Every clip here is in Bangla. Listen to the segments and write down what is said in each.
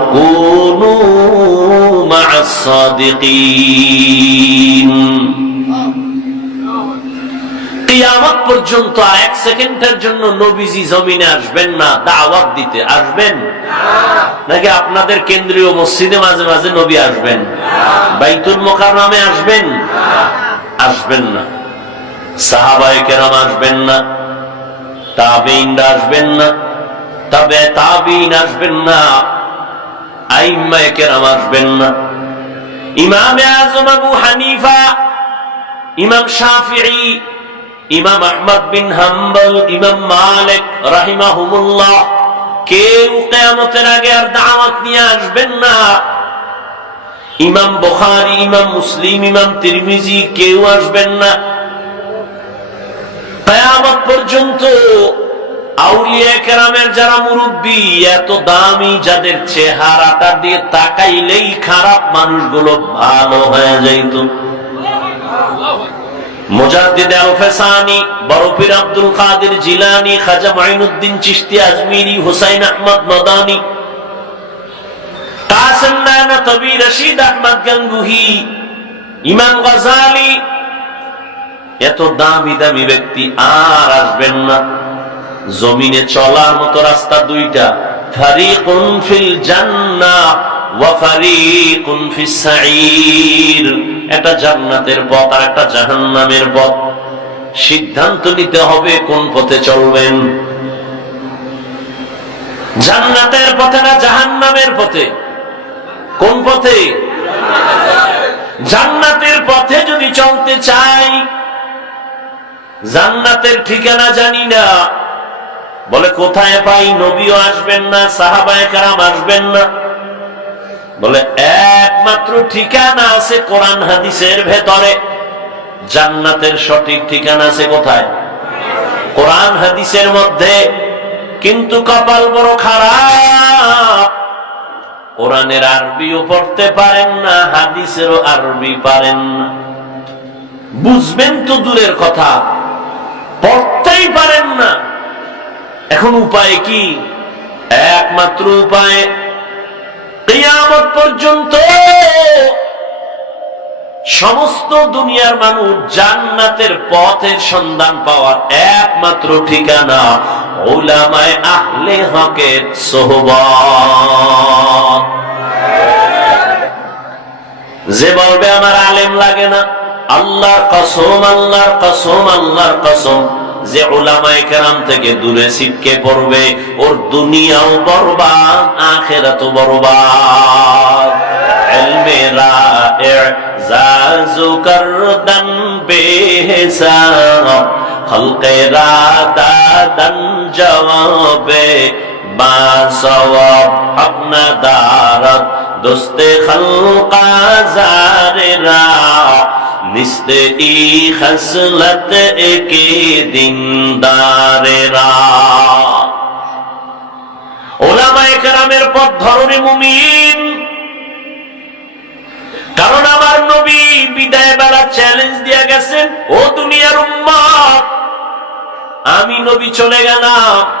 كونوا مع الصادقين কিয়ামত পর্যন্ত আর এক সেকেন্ডের জন্য নবীজি জমিনে আসবেন না দাওয়াত দিতে আসবেন নাকি আপনাদের কেন্দ্রীয় মসজিদে মাঝে মাঝে নবী আসবেন বাইতুল মোকাররমে আসবেন আসবেন না সাহাবায়ে কেরাম আসবেন না তাবেইনরা আসবেন না তবে তাবিন আসবেন না আইম্মায়ে কেরাম আসবেন না। ইমামে আজম আবু হানিফা, ইমাম শাফিঈ, ইমাম আহমদ বিন হাম্বল, ইমাম মালিক রাহিমাহুমুল্লাহ, কেউ কেয়ামতের আগে আর দাওয়াত নিয়ে আসবেন না। ইমাম বুখারী, ইমাম মুসলিম, ইমাম তিরমিজি কেউ আসবেন না। কেয়ামত পর্যন্ত আউলিয়া যারা মুরব্বী, এত দামি যাদের চেহারাটা দিয়ে তাকাইলেই খারাপ মানুষগুলো ভালো হয়ে যাইত। এত দামি দামি ব্যক্তি আর আসবেন না। জমিনে চলার মতো রাস্তা দুইটা। ফিল একটা জান্নাতের পথ আর একটা জাহান্নামের পথ। সিদ্ধান্ত নিতে হবে কোন পথে চলবেন। জান্নাতের পথে না জাহান্নামের পথে? কোন পথে? জান্নাতের পথে যদি চলতে চাই, জান্নাতের ঠিকানা জানি না। বলে, কোথায় পাই নবীও আসবেন না, সাহাবায় কারাম আসবেন না। বলে, একমাত্র ঠিকানা আছে কোরআন হাদিসের ভেতরে। জান্নাতের সঠিক ঠিকানা আছে কোথায়? কোরআন হাদিসের মধ্যে, কিন্তু কপাল বড় খারাপ। কোরআনের আরবিও পড়তে পারেন না, হাদিসেরও আরবি পারেন না। বুঝবেন তো দূরের কথা, পড়তেই পারেন না। এখন উপায় কি? একমাত্র উপায় পর্যন্ত সমস্ত দুনিয়ার মানুষ জান্নাতের পথের সন্ধান পাওয়ার একমাত্র ঠিকানা ওলামায় আহলে হকের সোহবত। যে বলবে, আমার আলেম লাগে না। আল্লাহর কসম আল্লাহর কসম আল্লাহর কসম। যে ওলামায় কেরাম থেকে দূরে ছিটকে পড়বে, ওর দুনিয়াও বরবাদ, আখেরাতও বরবাদ। খলকে রাতা দন জবাবে বাসওয়াব আপনা দারত, দোস্তে খলকা জারেরা নিস্তে ই খসলত একে দিনদারেরা ওলামায়ে কেরামের পথ ধরনে মুমিন। কারণ আমার নবী বিদায় বেলা চ্যালেঞ্জ দিয়ে গেছেন, ও দুনিয়ার উম্মত, আমি নবী চলে গেলাম।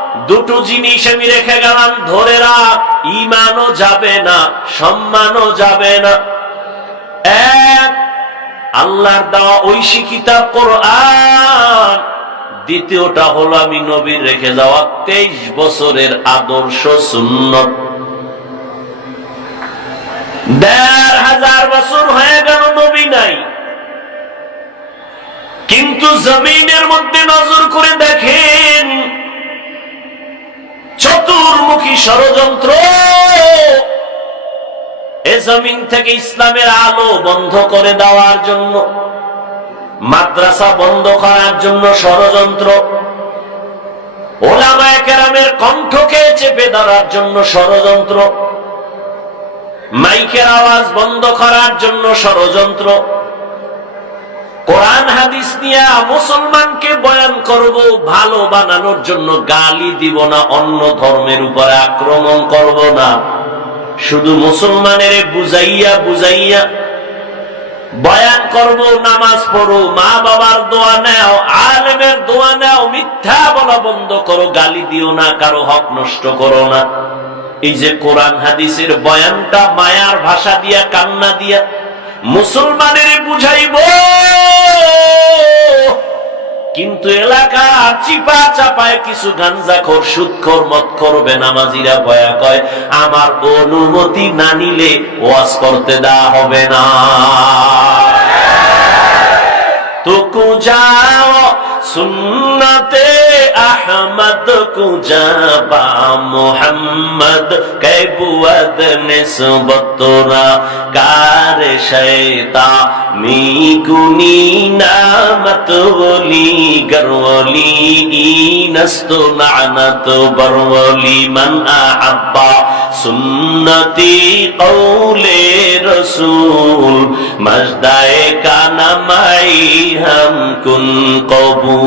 দুটো জিনিস আমি রেখে গেলাম, ধরে রাখ ইমানও যাবে না, সম্মানও যাবে না। এক, আল্লাহর দেওয়া ঐশী কিতাব কোরআন। দ্বিতীয়টা হলো আমি নবীর রেখে যাওয়া তেইশ বছরের আদর্শ সুন্নত। দেড় হাজার বছর হয়ে গেল নবী নাই। কিন্তু জমিনের মধ্যে নজর করে দেখেন ষড়যন্ত্র। এ জমিন থেকে ইসলামের আলো বন্ধ করে দেওয়ার জন্য, মাদ্রাসা বন্ধ করার জন্য ষড়যন্ত্র। ওলামায় কেরামের কণ্ঠকে চেপে ধরার জন্য ষড়যন্ত্র। মাইকের আওয়াজ বন্ধ করার জন্য ষড়যন্ত্র। কোরআন হাদিস নিয়ে মুসলমানকে বয়ান করব, ভালো বানানোর জন্য গালি দিব না, অন্য ধর্মের উপরে আক্রমণ করব না। শুধু মুসলমানের বুঝাইয়া বুঝাইয়া বয়ান করব, নামাজ পড়ো মা বাবার দোয়া নেও, আলেমের দোয়া নেও, মিথ্যা বলা বন্ধ করো, গালি দিও না, কারও হক নষ্ট করো না। এই যে কোরআন হাদিসের বয়ানটা, মায়ার ভাষা দিয়া, কান্না দিয়া মুসলমানের বুঝাইব। কিন্তু এলাকা চিপা চাপায় কিছু গাঞ্জা খোর সুৎখোর মত করবে নামাজিরা বয়া কয়, আমার অনুমতি না নিলে ওয়াজ করতে দেওয়া হবে না। তো কুজাও সুন্নতে আহমদ কুজাবা মোহাম্মদ কৈবুয়দ নিসবতরা কার শৈতা মিকুনি নামত বলি গরওলি নস্তু নানত বরওলি মন আহব্বা। সুন্নতি কৌলে রসুল, মজদায় কানামাই হাম কুন কবু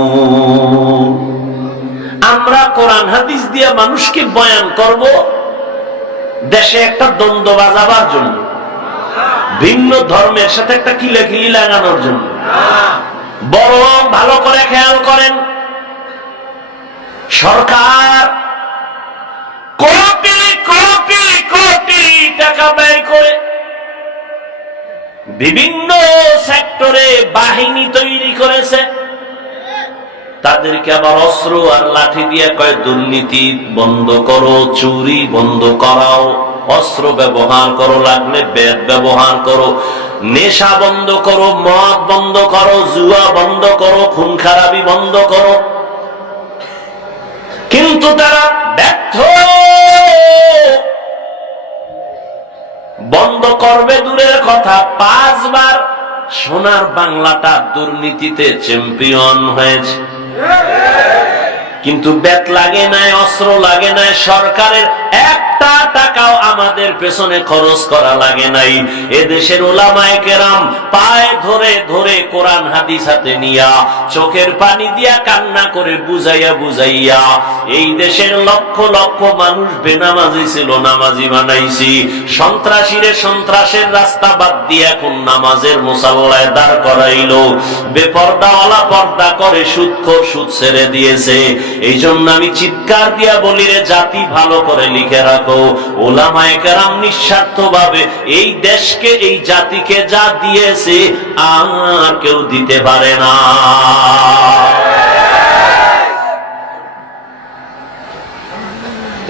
আমরা কোরআন হাদিস দিয়া মানুষকে বয়ান করব দেশে একটা দ্বন্দ্ব বাজাবার জন্য, ভিন্ন ধর্মের সাথে একটা কিলাকিলি লাগানোর জন্য। বরং ভালো করে খেয়াল করেন, সরকার কোরআন টাকা ব্যয় করে বিভিন্ন সেক্টরে বাহিনী তৈরি করেছে। তাদেরকে আবার অস্ত্র আর লাঠি দিয়ে কয়, দুর্নীতি বন্ধ করো, চুরি বন্ধ করাও, অস্ত্র ব্যবহার করো, লাগলে বেদ ব্যবহার করো, নেশা বন্ধ করো, মদ বন্ধ করো, জুয়া বন্ধ করো, খুন খারাপি বন্ধ করো। কিন্তু তারা ব্যর্থ। বন্ধ করবে দূরের কথা। পাঁচবার সোনার বাংলাটা দুর্নীতিতে চ্যাম্পিয়ন হয়েছে। কিন্তু বেত লাগে নাই, অস্ত্র লাগে নাই, সরকারের একটা টাকাও আমাদের পেছনে খরচ করা লাগে নাই। এদেশের ওলামায় কেরাম পায়ে ধরে ধরে কোরআন হাতে নিয়া চোখের পানি দিয়া কান্না করে বুঝাইয়া বুঝাইয়া, এই দেশের লক্ষ লক্ষ মানুষ বেনামাজি ছিল, নামাজি বানাইছি। সন্ত্রাসীরে সন্ত্রাসের রাস্তা বাদ দিয়ে এখন নামাজের মুসাল্লায় দাঁড় করাইলো। বেপর্দাওয়ালা পর্দা করে সুদখোর সুদ ছেড়ে দিয়েছে। এই জন্য আমি চিৎকার দিয়া বলি রে, জাতি ভালো করে লিখে। রাখো। ওলামায় কেরাম নিঃস্বার্থ ভাবে এই দেশকে, এই জাতিকে যা দিয়েছে, আর কেউ দিতে পারে না।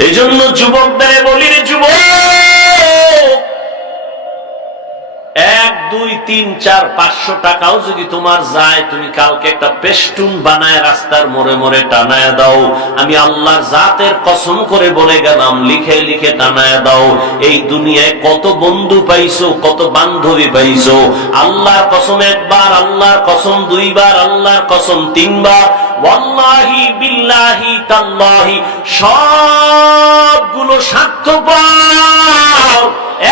এই জন্য যুবকদের বলি রে, যুবক! দুই, তিন, চার, পাঁচশো টাকাও যদি তোমার যায়, তুমি কালকে একটা পেস্টুন বানায় রাস্তার মোড়ে মোড়ে টানায় দাও। আমি আল্লাহর জাতের কসম করে বলে গেলাম, লিখে লিখে টানায় দাও। এই দুনিয়ায় কত বন্ধু পাইছো, কত বান্ধবী পাইছো। আল্লাহর কসম একবার, আল্লাহর কসম দুইবার, আল্লাহর কসম তিনবার। ওয়াল্লাহি বিল্লাহি তাল্লাহি, সবগুলো স্বার্থপর।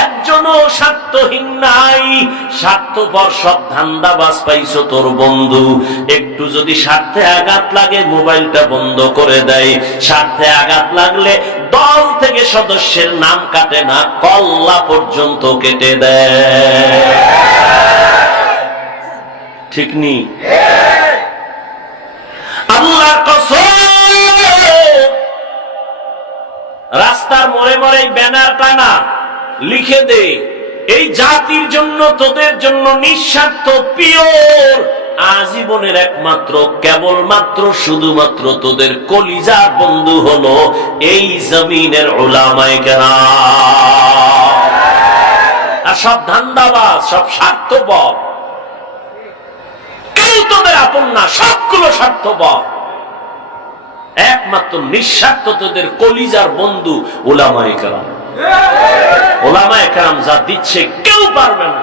একজনও স্বার্থহীন নাই। স্বার্থপর সব ধান্দাবাজ পাইছো তোর বন্ধু। একটু যদি স্বার্থে আঘাত লাগে, মোবাইলটা বন্ধ করে দেয়। স্বার্থে আঘাত লাগলে দল থেকে সদস্যের নাম কাটে না, কল্লা পর্যন্ত কেটে দেয়। ঠিক নি? আল্লাহর রাস্তার মোড়ে মোড়ে ব্যানার টানা, লিখে দে, এই জাতির জন্য তোদের জন্য নিঃস্বার্থ, পিওর, আজীবনের একমাত্র, কেবলমাত্র, শুধুমাত্র তোদের কলিজার বন্ধু হলো এই জমিনের ওলামায় কেনা আর সব ধান্দাবাজ, সব স্বার্থপর। কেউ তোদের আপন না সবগুলো স্বার্থপর। একমাত্র নিঃস্বার্থ তোদের কলিজার বন্ধু ওলামাই কালাম ওলামায় কালাম যা দিচ্ছে কেউ পারবে না।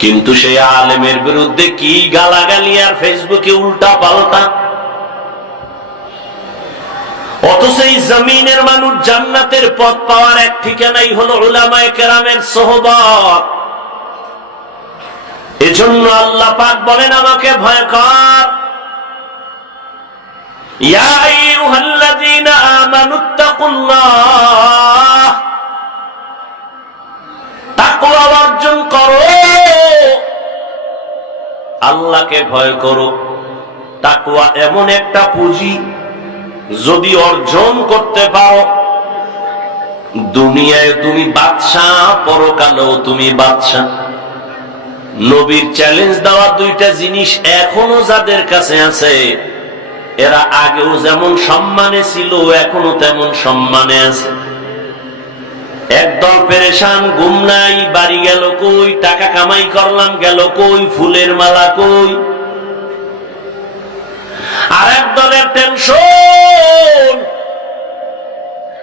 কিন্তু সেই আলেমের বিরুদ্ধে কি গালাগালি আর ফেসবুকে উল্টা পাল্টা? অথচ এই জমিনের মানুষ জান্নাতের পথ পাওয়ার এক ঠিকানাই হলো উলামায়ে কেরামের সোহবত। এজন্য আল্লাহ পাক বলেন, আমাকে ভয় কর। অর্জন করো। আল্লাহকে ভয় করো। তাকুয়া এমন একটা পুঁজি যদি অর্জন করতে পারো। দুনিয়ায় তুমি বাদশাহ, পরকালেও তুমি বাদশাহ। নবীর চ্যালেঞ্জ দেওয়া দুইটা জিনিস এখনও যাদের কাছে আছে, এরা আগেও যেমন সম্মানে ছিল, এখনও তেমন সম্মানে আছে। একদল পেরেশান গুম নাই, বাড়ি গেল কই, টাকা কামাই করলাম, গেল কই, ফুলের মালা কই। আর এক দলের টেনশন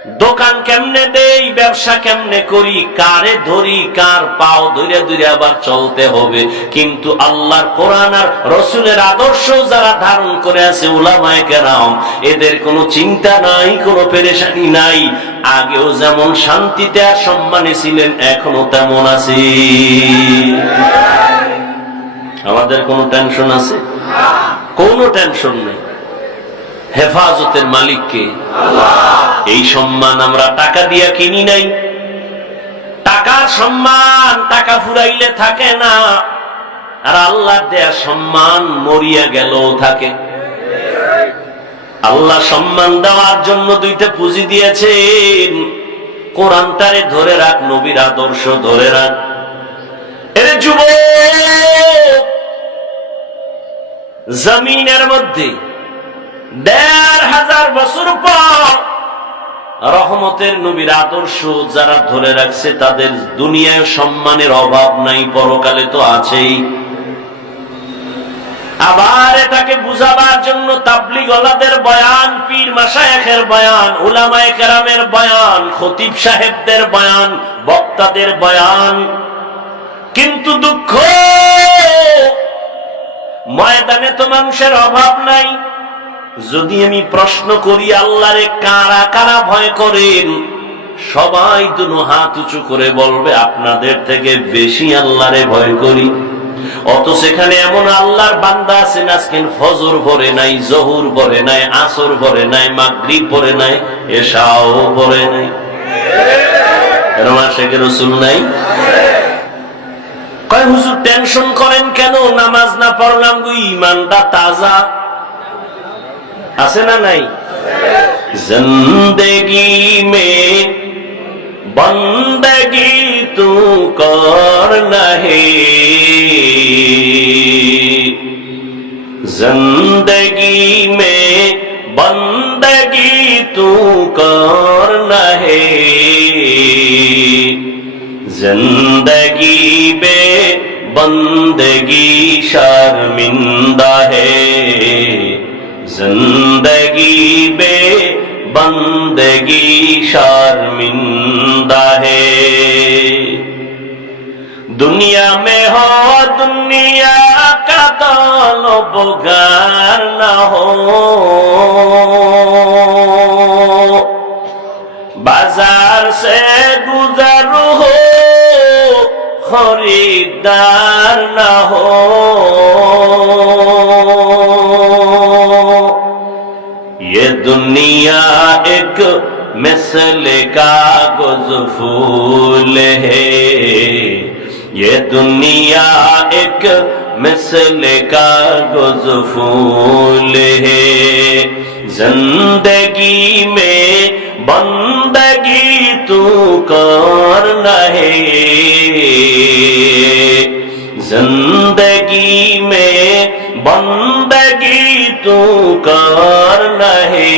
দোকান কেমনে দেই, ব্যবসা কেমনে করি, কারে ধরি, কার পাও ধরে ধরে আবার চলতে হবে। কিন্তু আল্লাহর কোরআন আর রসুলের আদর্শ যারা ধারণ করে আছে উলামায়ে কেরাম, এদের কোনো চিন্তা নাই, কোনো পেরেশানি নাই। আগেও যেমন শান্তিতে আর সম্মানে ছিলেন, এখনও তেমন আছে। আমাদের কোনো টেনশন আছে? কোনো টেনশন নেই। হেফাজতের মালিককে। এই সম্মান আমরা টাকা দিয়া কিনি নাই। টাকার সম্মান টাকা ফুরাইলে থাকে না। আর আল্লাহ দেয়া সম্মান মরিয়া গেলেও থাকে। আল্লাহ সম্মান দেওয়ার জন্য দুইটা পুঁজি দিয়েছেন। কোরআনটারে ধরে রাখ, নবীর আদর্শ ধরে রাখ। এরে যুবক, জমিনের মধ্যে দেড় হাজার বছর পর রহমতের নবীর আদর্শ যারা ধরে রাখছে, তাদের দুনিয়ায় সম্মানের অভাব নাই, পরকালে তো আছেই। আবার এটাকে বুঝাবার জন্য তাবলি গলাদের বয়ান, পীর মাসায়েখের বয়ান, উলামায়ে কেরামের বয়ান, খতিব সাহেবদের বয়ান, বক্তাদের বয়ান। কিন্তু দুঃখ, ময়দানে তো মানুষের অভাব নাই। যদি আমি প্রশ্ন করি, আল্লাহরে কারা কারা ভয় করেন? সবাই দুনো হাত উঁচু করে বলবে, আপনাদের থেকে বেশি আল্লাহরে ভয় করি। অত সেখানে এমন আল্লাহর বান্দা আছেন আজকের ফজর ভরে নাই, জহুর ভরে নাই, আসর ভরে নাই, মাগরিব ভরে নাই এসাও ভরে নাই। এরম আশেখ রসুল নাই? কয়, হুজুর টেনশন করেন কেন? নামাজ না পড়লাম গো ইমানটা তাজা। আছে না নাই? জিন্দগি মে বন্দগি তু কর নহে। জিন্দগি মে বন্দগি তু কর নহে। জিন্দগি বে বন্দগি শর্মিন্দা হে। जिंदगी बे बंदगी शर्मिंदा है दुनिया में हो दुनिया का तलबगार न हो बाजार से गुजर हो खरीदार न हो दुनिया एक मिसल कागज़ फूल है। ये दुनिया एक मिसल कागज़ फूल है। ज़िंदगी में बंदगी तू कर नहे ज़िंदगी में बंदगी तू कर नहे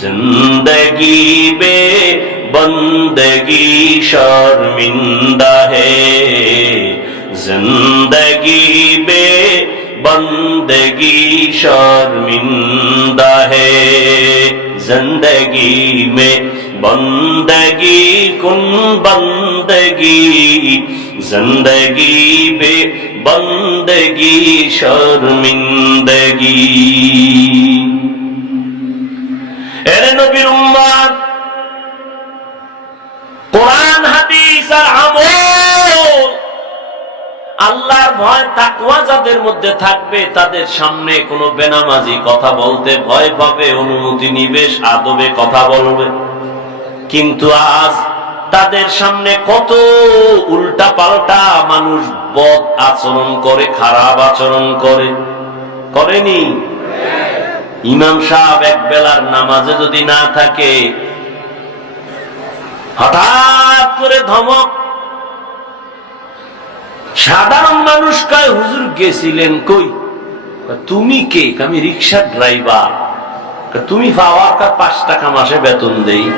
जिंदगी में बंदगी शर्मिंदा है जिंदगी में बंदगी शर्मिंदा है जिंदगी में बंदगी कुन बंदगी जिंदगी बे বন্দগি, শর্মিন্দগি। এর নবীর উম্মাদ কোরআন, হাদিস আর আমল, আল্লাহর ভয়, তাকওয়া যাদের মধ্যে থাকবে, তাদের সামনে কোনো বেনামাজি কথা বলতে ভয় পাবে, অনুমতি নিবে আদবে কথা বলবে। কিন্তু আজ তাদের সামনে কত উল্টা পাল্টা মানুষ বদ আচরণ করে, খারাপ আচরণ করে। করেনি? ইমাম সাহেব এক বেলার নামাজে যদি না থাকে, হঠাৎ করে ধমক। সাধারণ মানুষ কয়, হুজুর গেছিলেন কই? তুমি কে? আমি রিক্সার ড্রাইভার। তুমি পাওয়ার পাঁচ টাকা মাসে বেতন দেই?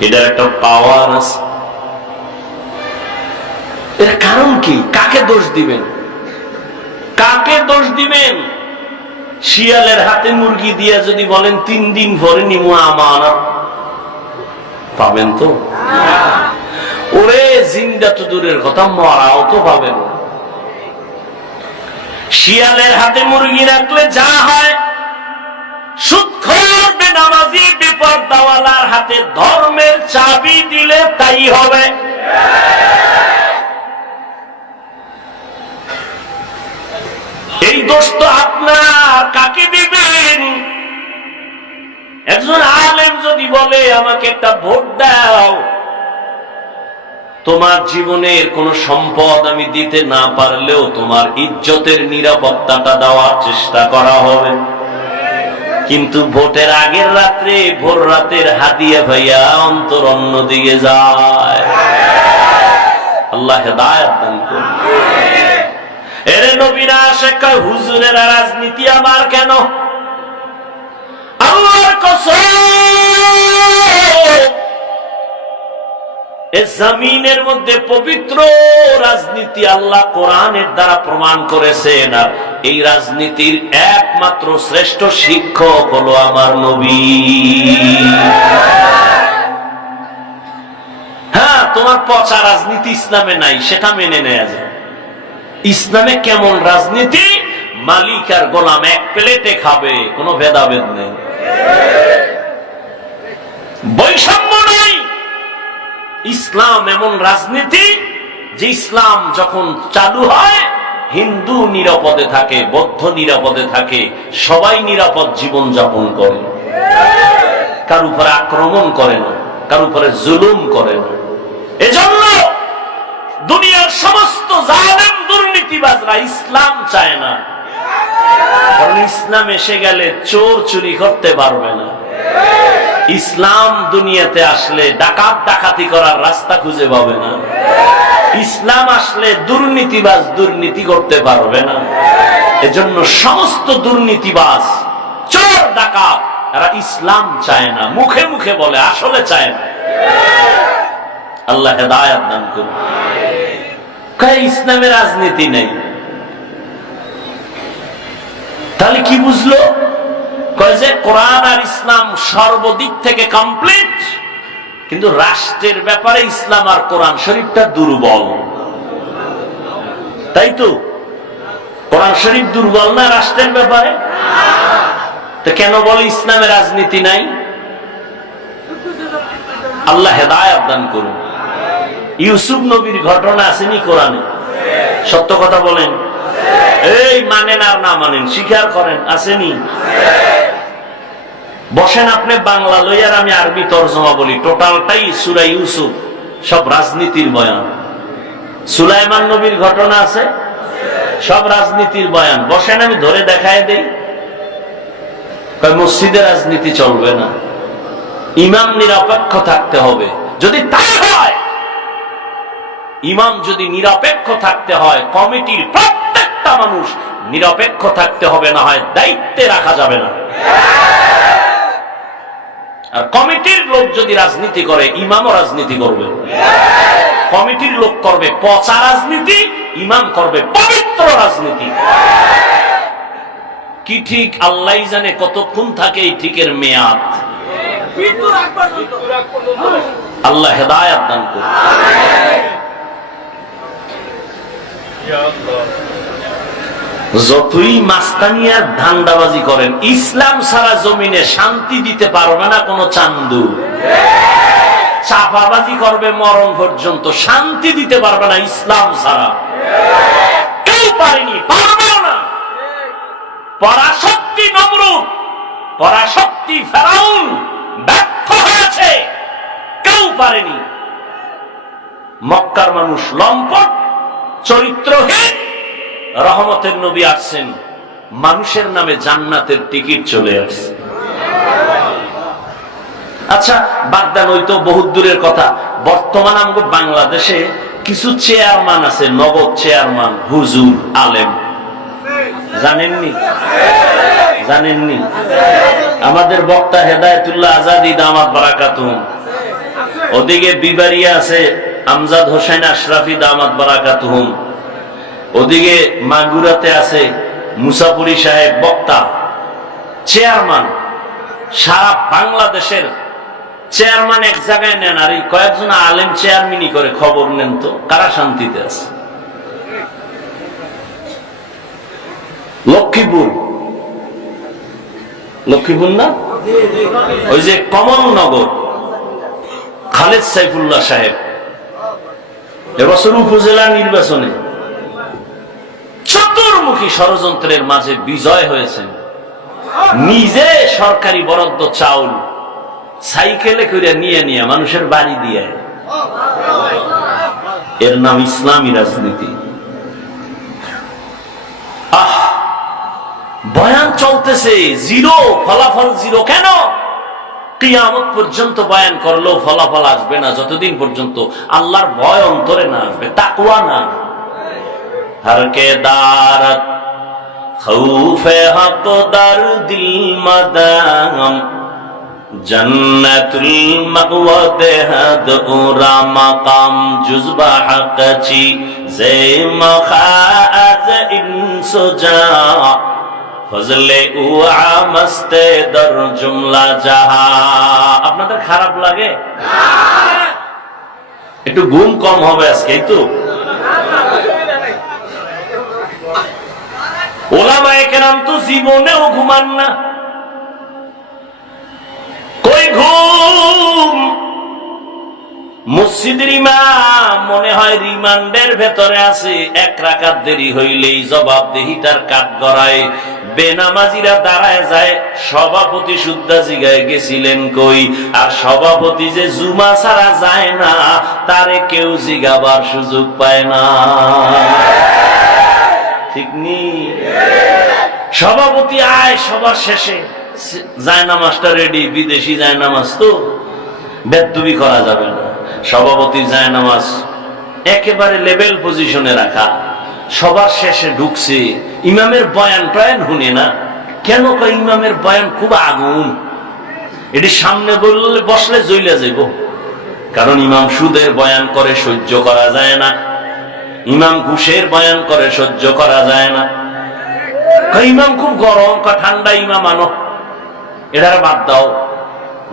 এটার একটা পাওয়ার আছে। এর কারণ কি? কাকে দোষ দিবেন? কাকে দোষ দিবেন? শিয়ালের হাতে মুরগি দিয়া যদি বলেন, তিন দিন পরে নিমু আমানত। পাবেন তো? ওরে, জিন্দা তো দূরের কথা, মরাও তো পাবেন। শিয়ালের হাতে মুরগি রাখলে যা হয় সুৎখোর বেনামাজি বিপর্দাওয়ালার হাতে ধর্মের চাবি দিলে তাই হবে। এই দোষ তো আপনার কাকে দিবেন? একজন আলেম যদি বলে, আমাকে একটা ভোট দাও। তোমার জীবনের কোন সম্পদ আমি দিতে না পারলেও তোমার ইজ্জতের নিরাপত্তাটা দেওয়ার চেষ্টা করা হবে। কিন্তু ভোটের আগের রাত্রে ভোর রাতের হাতিয়া ভাইয়া অন্তর অন্য দিকে যায়। আল্লাহ এরে নবীরা শেখায় হুজুরের রাজনীতি আবার কেন? আল্লাহর কসম। মধ্যে পবিত্র রাজনীতি আল্লাহ কোরআনের দ্বারা প্রমাণ করেছেন। আর এই রাজনীতির একমাত্র শ্রেষ্ঠ শিক্ষক হলো আমার নবী। হ্যাঁ তোমার পচা রাজনীতি ইসলামে নাই, সেটা মেনে নেয়া যায়। ইসলামে কেমন রাজনীতি? মালিক আর গোলাম এক প্লেটে খাবে, কোনো ভেদাভেদ নেই। বৈষম্য ইসলাম এমন রাজনীতি যে ইসলাম যখন চালু হয়, হিন্দু নিরাপদে থাকে, বৌদ্ধ নিরাপদে থাকে, সবাই নিরাপদ জীবন যাপন করে। কার উপরে আক্রমণ করে না, কার উপরে জুলুম করে না। এজন্য দুনিয়ার সমস্ত জালেম দুর্নীতিবাজরা ইসলাম চায় না। কারণ ইসলাম এসে গেলে চোর চুরি করতে পারবে না। ইসলাম দুনিয়াতে আসলে ডাকাত ডাকাতি করার রাস্তা খুঁজে পাবে না। ইসলাম আসলে দুর্নীতিবাজ দুর্নীতি করতে পারবে না। এজন্য সমস্ত দুর্নীতিবাজ, চোর, ডাকাত এরা ইসলাম চায় না। মুখে মুখে বলে, আসলে চায় না। আল্লাহ হেদায়াত দান করুন। কয় ইসলামে রাজনীতি নেই। তাহলে কি বুঝলো? যে, কোরআন আর ইসলাম সর্বদিক থেকে কমপ্লিট কিন্তু রাষ্ট্রের ব্যাপারে ইসলাম আর কোরআন শরীফটা দুর্বল। তাই তো? কোরআন শরীফ দুর্বল না রাষ্ট্রের ব্যাপারে? তো কেন বলে ইসলামে রাজনীতি নাই? আল্লাহ হেদায়ত দান করুন। ইউসুফ নবীর ঘটনা আসেনি কোরআনে? সত্য কথা বলেন। এই মানেন আর না মানেন, স্বীকার করেন, আসেনি। বসেন আপনি বাংলা লইয়ার আমি আরবি তর্জমা বলি। টোটালটাই সুরা ইউসুফ, সব রাজনীতির বয়ান। সুলাইমান নবীর ঘটনা আছে? সব রাজনীতির বয়ান। বসেন, আমি ধরে দেখায় দেই। মসজিদে রাজনীতি চলবে না। ইমাম নিরপেক্ষ থাকতে হবে। যদি তাই হয়, ইমাম যদি নিরপেক্ষ থাকতে হয়, কমিটির প্রত্যেকটা মানুষ নিরপেক্ষ থাকতে হবে, না হয় দায়িত্বে রাখা যাবে না। আর কমিটির লোক যদি রাজনীতি করে, ইমামও রাজনীতি করবে। কমিটির লোক করবে পচা রাজনীতি, ইমাম করবে পবিত্র রাজনীতি। কি ঠিক? আল্লাহ জানে কতক্ষণ থাকে এই ঠিকের মেয়াদ। আল্লাহ হেদায়াত দান করুন। যতই মাস্তানিয়ার ধান্দাবাজি করেন, ইসলাম সারা জমিনে শান্তি দিতে পারবে না কোনো চান্দু। চাপাবাজি করবে মরণ পর্যন্ত, শান্তি দিতে পারবে না ইসলাম ছাড়া কেউ পারেনি, পারবেও না। পরাশক্তি নমরুদ, পরাশক্তি ফেরাউন ব্যর্থ হয়েছে, কেউ পারেনি। মক্কার মানুষ লম্পট, চরিত্রহীন রহমতের নবী আসছেন, মানুষের নামে জান্নাতের টিকিট চলে আসছে। আচ্ছা বাগদান ওই তো বহুত দূরের কথা। বর্তমান আমাকে বাংলাদেশে কিছু চেয়ারম্যান আছে, নগদ চেয়ারম্যান, হুজুর, আলেম। জানেননি? জানেননি? আমাদের বক্তা হেদায়তুল্লাহ আজাদি দামাত বারাকাতুম। ওদিকে বিবারিয়া আছে, আমজাদ হোসেন আশরাফি দামাত বারাকাতুহুম ওদিকে মাগুরাতে আছে মুসাপুরি সাহেব বক্তা, চেয়ারম্যান, সারা বাংলাদেশের চেয়ারম্যান এক জায়গায় নেন আর এই কয়েকজন আলেম চেয়ারম্যানই করে খবর নেন তো, কারা শান্তিতে আছে? লক্ষ্মীপুর। লক্ষ্মীপুর না? ওই যে কমলনগর। খালেদ সাইফুল্লাহ সাহেব। এবছর উপজেলা নির্বাচনে চতুর্মুখী ষড়যন্ত্রের মাঝে বিজয় হয়েছেন। নিজে সরকারি বরাদ্দ চাউল সাইকেলে করে নিয়ে নিয়ে মানুষের বাড়ি দিয়ে এর নাম ইসলামী রাজনীতি। আহ, বয়ান চলতেছে, জিরো, ফলাফল জিরো কেন? কিয়ামত পর্যন্ত বয়ান করলেও ফলাফল আসবে না, যতদিন পর্যন্ত আল্লাহর ভয় অন্তরে না আসবে তাকুয়া না। হরকে দারত খৌফে হক দার দিল মদাম জন্নতুল মকওয়াদ হাদ উরা মাকাম জুজবা হকচি জে মখাআত ইনসুজা ফজলে উআ মস্তে দর জুমলা জাহা আপনাদের খারাপ লাগে একটু ঘুম কম হবে আজকে তো ওলামায়ে তো জীবনেও ঘুমান না। কই ঘুম? মনে হয় রিমান্ডের ভেতরে আছে। এক রাকাত দেরি হইলেই জবাবদেহি তার কাঠ গড়ায়। বেনামাজিরা দাঁড়ায় যায়, সভাপতি শুদ্ধা জিগায়, গেছিলেন কই? আর সভাপতি যে জুমা ছাড়া যায় না, তারে কেউ জিগাবার সুযোগ পায় না। ঠিক নি? সভাপতি আয় সবার শেষে। যায় নামাজটা রেডি বিদেশি যায় নামাজ তো। বেদবি করা যাবে না। সভাপতি যায় নামাজ। একেবারে লেভেল পজিশনে রাখা। সবার শেষে ঢুকছে। ইমামের বয়ান টয়ান শুনে না? কেন ইমামের বয়ান খুব আগুন? এটি সামনে বললে বসলে জইলা যাইব। কারণ ইমাম সুদের বয়ান করে সহ্য করা যায় না। ইমাম ঘুষের বয়ান করে, সহ্য করা যায় না। ইমাম, খুব গরম, কয়, ঠান্ডা ইমাম আনো। এটার বাদ দাও।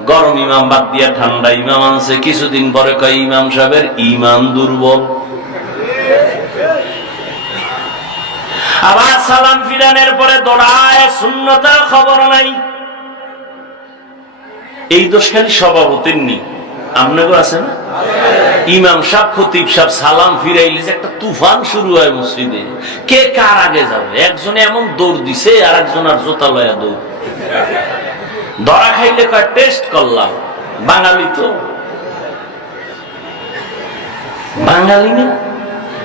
গরম ইমাম বাদ দিয়া ঠান্ডা ইমাম আনছে। কিছুদিন পরে কয়, ইমাম সাহেবের ইমান দুর্বল। আবার সালাম ফিরানের পরে দৌড়ায় শূন্যতার খবর নাই। এই দোষ খালি সভাপতির নি আপনাকে আছে না? ইমাম সাহ খতিব সাহ সালাম ফিরাইলে যে একটা তুফান শুরু হয় মসজিদে। কে কার আগে যাবে? একজনে এমন দৌড় দিছে আর একজন আর জোতা লয়া দৌড়। ধরা খাইলে কয় টেস্ট করলাম। বাঙালি তো। বাঙালি না?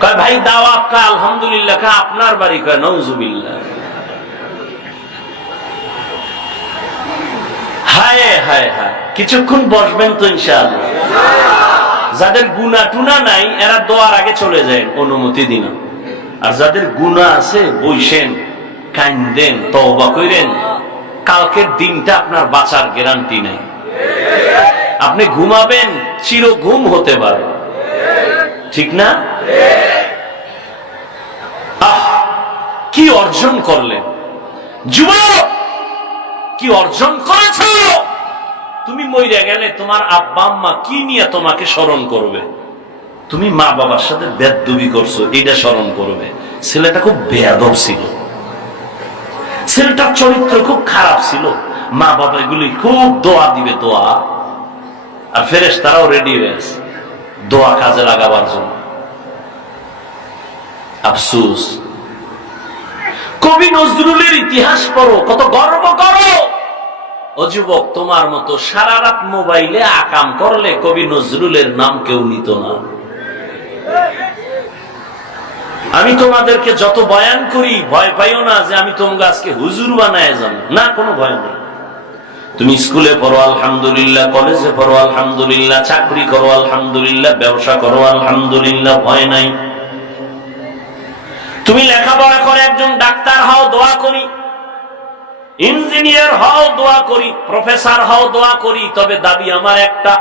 কয়, ভাই দাওয়া কা আলহামদুলিল্লাহ। কা আপনার বাড়ি কয় নজুবিল্লাহ হায় হায় হায়। কিছুক্ষণ বসবেন তো ইনশাআল্লাহ। যাদের গুনা টুনা নাই, এরা দোয়ার আগে চলে যায় অনুমতি দিন। আর যাদের গুণা আছে, বইসেন কান্দেন তওবা কইরেন, কালকের দিনটা আপনার বাঁচার গ্যারান্টি নাই। আপনি ঘুমাবেন, চির ঘুম হতে পারে। ঠিক না? কি অর্জন করলেন? যুবক, কি অর্জন করেছ? তুমি মইরা গেলে তোমার আব্বা আম্মা কি নিয়ে তোমাকে স্মরণ করবে? তুমি মা বাবার সাথে বেদবি করছ এটা স্মরণ করবে। ছেলেটা খুব বেয়াদব ছিল। ছেলেটার চরিত্র খুব খারাপ ছিল। মা বাবা এগুলি খুব দোয়া দিবে, দোয়া। আর ফেরেস তারাও রেডি হয়ে আছে দোয়া কাজে লাগাবার জন্য। আফসুস। কবি নজরুলের ইতিহাস পড়ো, কত গর্ব করো! ও যুবক, তোমার মতো সারা রাত মোবাইলে আকাম করলে কবি নজরুলের নাম কেউ নিত না। আমি তোমাদেরকে যত বয়ান করি, ভয় পাইও না যে আমি তোমাকে আজকে হুজুর বানায় যাব। না, কোনো ভয় নেই। তুমি স্কুলে পড়ো, আলহামদুলিল্লাহ। কলেজে পড়ো, আলহামদুলিল্লাহ। চাকরি করো, আলহামদুলিল্লাহ। ব্যবসা করো, আলহামদুলিল্লাহ। ভয় নাই। তুমি লেখাপড়া করে একজন ডাক্তার হও, দোয়া করি। ইঞ্জিনিয়ার হও, দোয়া করি। প্রফেসর হও, দোয়া করি। তবে দাবি আমার একটা,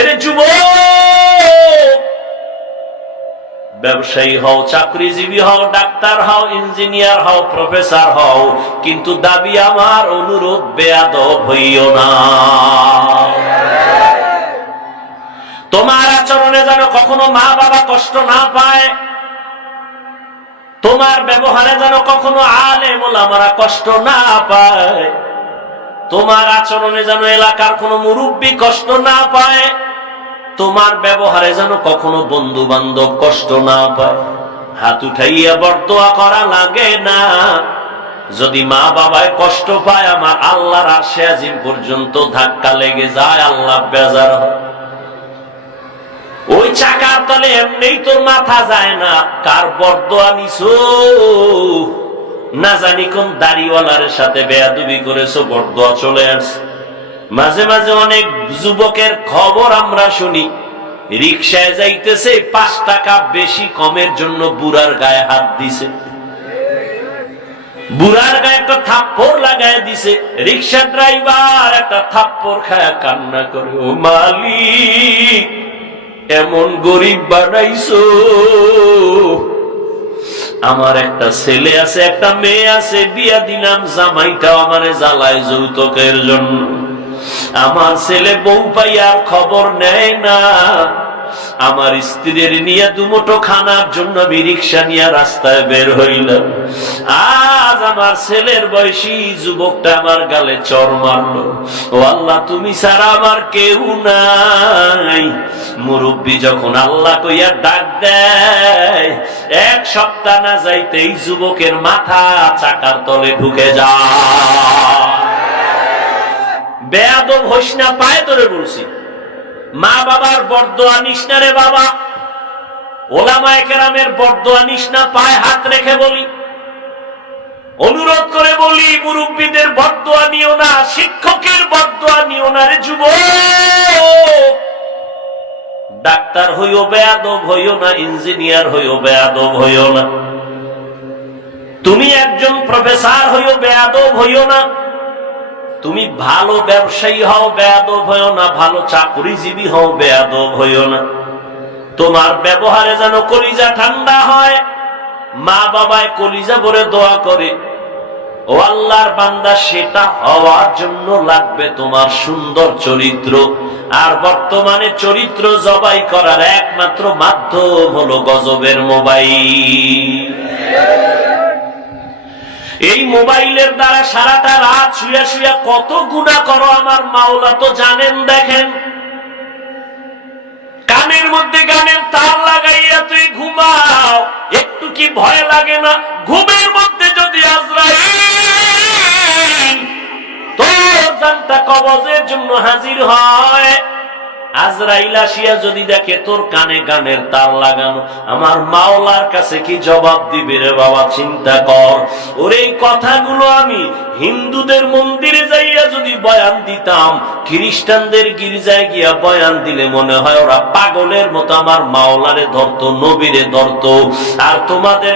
এরে যুব ব্যবসায়ী হও, চাকরিজীবী হও, ডাক্তার হও, ইঞ্জিনিয়ার হও, প্রফেসর হও, কিন্তু দাবি আমার অনুরোধ বেয়াদ হইও না। তোমার আচরণে যেন কখনো মা বাবা কষ্ট না পায় তোমার ব্যবহারে যেন কখনো আলে মোলামারা কষ্ট না পায়। তোমার আচরণে যেন এলাকার কোনো মুরব্বী কষ্ট না পায়। তোমার ব্যবহারে যেন কখনো বন্ধু বান্ধব কষ্ট না পায়। হাত উঠাইয়া বর্দোয়া করা লাগে না। যদি মা বাবায় কষ্ট পায়, আমার আল্লাহর আশে আজিম পর্যন্ত ধাক্কা লেগে যায়, আল্লাহ বেজার হয়। ওই চাকার তলে এমনিই তোর মাথা যায় না। কার বরদোয়া নিছো? না জানি কোন দাড়িওয়ালার সাথে বেয়াদুবি করেছ, বরদোয়া চলে আসছে। মাঝে মাঝে অনেক যুবকের খবর আমরা শুনি। রিক্সায় যাইতেছে, পাঁচ টাকা বেশি কমের জন্য বুড়ার গায়ে হাত দিছে। বুড়ার গায়ে একটা থাপ্পড় লাগায় দিছে। রিক্সা ড্রাইভার একটা থাপ্পড় খায়া, কান্না করে, ও মালিক এমন গরিব বানাইছো। আমার একটা ছেলে আছে, একটা মেয়ে আছে, বিয়া দিলাম, জামাইটাও আমারে জ্বালায় যৌতুকের জন্য। আমার ছেলে বউ পাইয়ার খবর নেয় না। আমার স্ত্রীর নিয়ে দুমুটো খানার জন্য আমি রিক্সা নিয়ে রাস্তায় বের হইলাম। আজ আমার ছেলের বয়সী যুবকটা আমার গালে চর মারলো। ও আল্লাহ, তুমি ছাড়া আমার কেউ নাই। মুরব্বী যখন আল্লাহ কইয়া ডাক দেয়, এক সপ্তাহ না যাইতে এই যুবকের মাথা চাকার তলে ঢুকে যায়। বেয়াদব হইস না, পায়ে ধরে বলছি। মা বাবার বরদোয়া নিস না রে বাবা। ওলামায় কেরামের বরদোয়া নিস পায়ে হাত রেখে বলি। অনুরোধ করে বলি, মুরব্বীদের বরদোয়া নিও না, শিক্ষকের বরদোয়া নিও না রে যুব ডাক্তার হইও বেয়াদব, হইও না, ইঞ্জিনিয়ার হইও বেয়াদব, হইও না। তুমি একজন প্রফেসর, হইও বেয়াদব, হইও না। তুমি ভালো ব্যবসায়ী হও, বেয়াদব হইও না। ভালো চাকরিজীবী হও, বেয়াদব হইও না। তোমার ব্যবহারে যেন কলিজা ঠান্ডা হয়, মা বাবায় কলিজা ভরে দোয়া করে। ও আল্লাহর বান্দা, সেটা হওয়ার জন্য লাগবে তোমার সুন্দর চরিত্র। আর বর্তমানে চরিত্র জবাই করার একমাত্র মাধ্যম হলো গজবের মোবাইল। এই মোবাইলের দ্বারা সারাটা রাত শুয়ে শুয়ে কত গুণা করো আমার মাওলা তো জানেন, দেখেন। কানের মধ্যে গানের তার লাগাইয়া তুই ঘুমাও, একটু কি ভয় লাগে না? ঘুমের মধ্যে যদি আজরাইল, তোর জানটা কবজের জন্য হাজির হয়। যদি দেখে তোর কানে গানের তার লাগানো, আমার মাওলার কাছে কি জবাব দিবে রে বাবা, চিন্তা কর। ওর এই কথাগুলো আমি হিন্দুদের মন্দিরে যাইয়া যদি বয়ান দিতাম, খ্রিস্টানদের গির্জায় গিয়া বয়ান দিলে মনে হয় ওরা পাগলের মতো আমার মাওলারে ধরতো, নবীরে ধরতো। আর তোমাদের